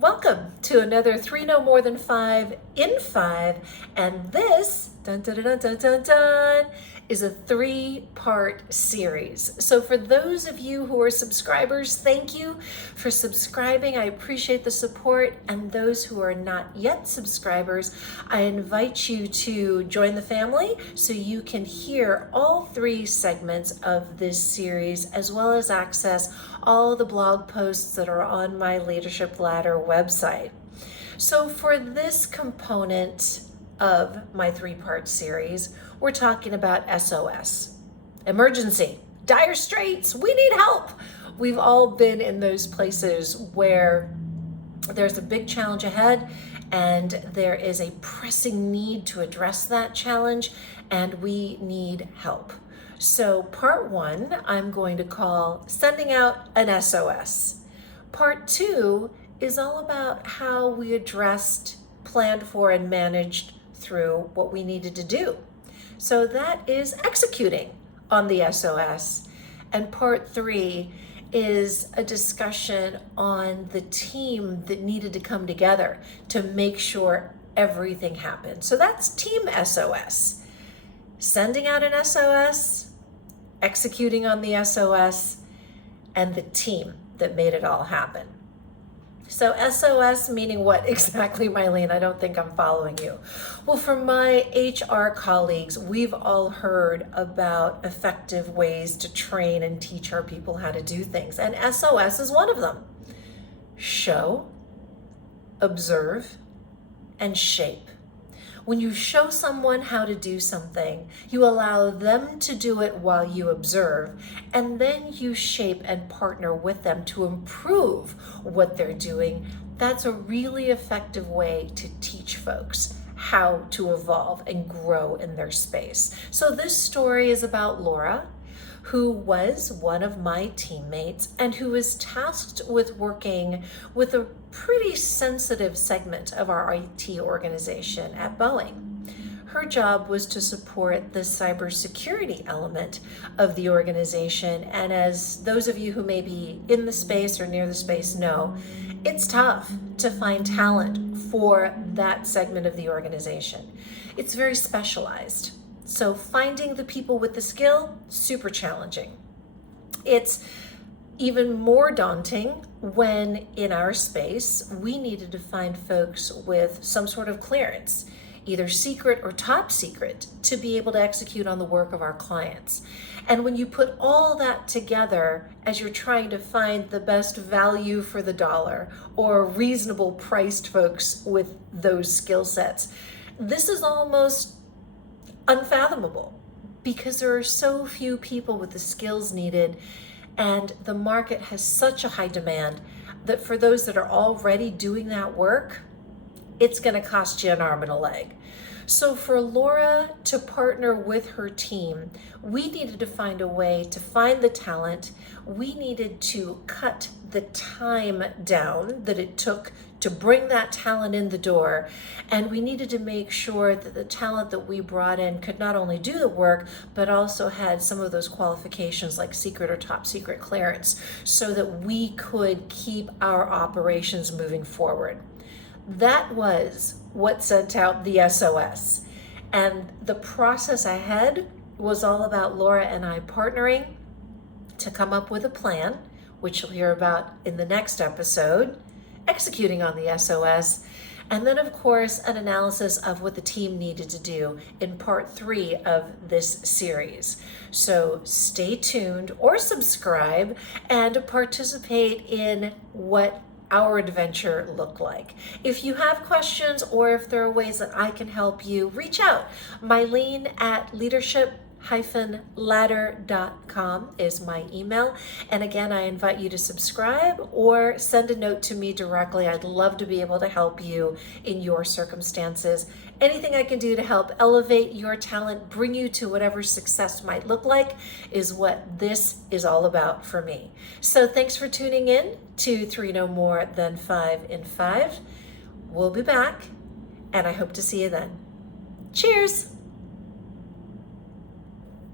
Welcome to another 3 No More Than 5 in 5, and this, dun dun dun dun dun dun, is a 3-part series. So for those of you who are subscribers, thank you for subscribing. I appreciate the support, and those who are not yet subscribers, I invite you to join the family so you can hear all 3 segments of this series, as well as access all the blog posts that are on my Leadership Ladder website. So for this component of my 3-part series, we're talking about SOS, emergency, dire straits, we need help. We've all been in those places where there's a big challenge ahead and there is a pressing need to address that challenge, and we need help. So part 1, I'm going to call Sending Out an SOS. Part 2 is all about how we addressed, planned for, and managed through what we needed to do. So that is executing on the SOS. And part 3 is a discussion on the team that needed to come together to make sure everything happened. So that's Team SOS. Sending out an SOS, executing on the SOS, and the team that made it all happen. So SOS meaning what exactly, Mylene? I don't think I'm following you. Well, for my HR colleagues, we've all heard about effective ways to train and teach our people how to do things, and SOS is one of them. Show, observe, and shape. When you show someone how to do something, you allow them to do it while you observe, and then you shape and partner with them to improve what they're doing. That's a really effective way to teach folks how to evolve and grow in their space. So this story is about Laura, who was one of my teammates and who was tasked with working with a pretty sensitive segment of our IT organization at Boeing. Her job was to support the cybersecurity element of the organization, and as those of you who may be in the space or near the space know, it's tough to find talent for that segment of the organization. It's very specialized. So finding the people with the skill, super challenging. It's even more daunting when in our space, we needed to find folks with some sort of clearance, either secret or top secret, to be able to execute on the work of our clients. And when you put all that together as you're trying to find the best value for the dollar or reasonable priced folks with those skill sets, this is almost unfathomable because there are so few people with the skills needed, and the market has such a high demand that for those that are already doing that work, it's going to cost you an arm and a leg. So for Laura to partner with her team, we needed to find a way to find the talent. We needed to cut the time down that it took to bring that talent in the door. And we needed to make sure that the talent that we brought in could not only do the work, but also had some of those qualifications like secret or top secret clearance so that we could keep our operations moving forward. That was what sent out the SOS. And the process ahead was all about Laura and I partnering to come up with a plan, which you'll hear about in the next episode, executing on the SOS, and then of course an analysis of what the team needed to do in part 3 of this series. So stay tuned or subscribe and participate in what our adventure looked like. If you have questions or if there are ways that I can help you, reach out. Mylene at leadership-ladder.com is my email. And again, I invite you to subscribe or send a note to me directly. I'd love to be able to help you in your circumstances. Anything I can do to help elevate your talent, bring you to whatever success might look like, is what this is all about for me. So thanks for tuning in to 3 No More Than 5 in 5. We'll be back, and I hope to see you then. Cheers!